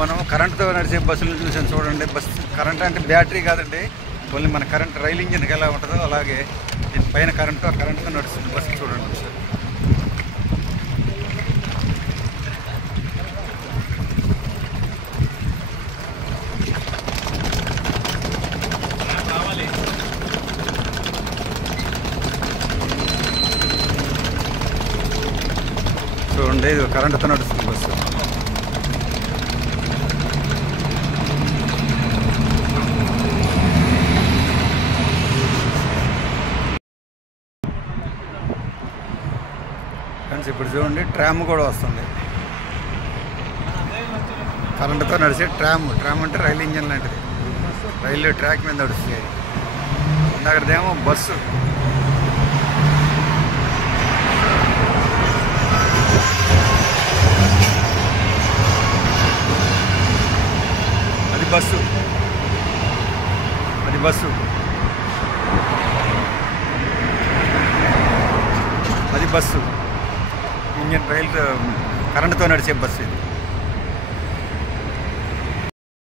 మనం కరెంటుతో నడిచే బస్సులు చూసాం చూడండి. బస్సు కరెంట్ అంటే బ్యాటరీ కాదండి, ఓన్లీ మన కరెంట్ రైలు ఇంజిన్కి ఎలా ఉంటుందో అలాగే దీని పైన కరెంటుతో నడుస్తుంది బస్సు చూడండి సార్. చూడండి ఇది కరెంటుతో నడుస్తుంది బస్సు. ఫ్రెండ్స్ ఇప్పుడు చూడండి ట్రామ్ కూడా వస్తుంది, కరెంటుతో నడిచే ట్రామ్ అంటే రైలు ఇంజిన్ లాంటిది, రైల్వే ట్రాక్ మీద నడుస్తుంది. అక్కడదేమో బస్సు. అది బస్సు ఇంజిన్ రైలు కరెంటుతో నడిచే బస్సు ఇది.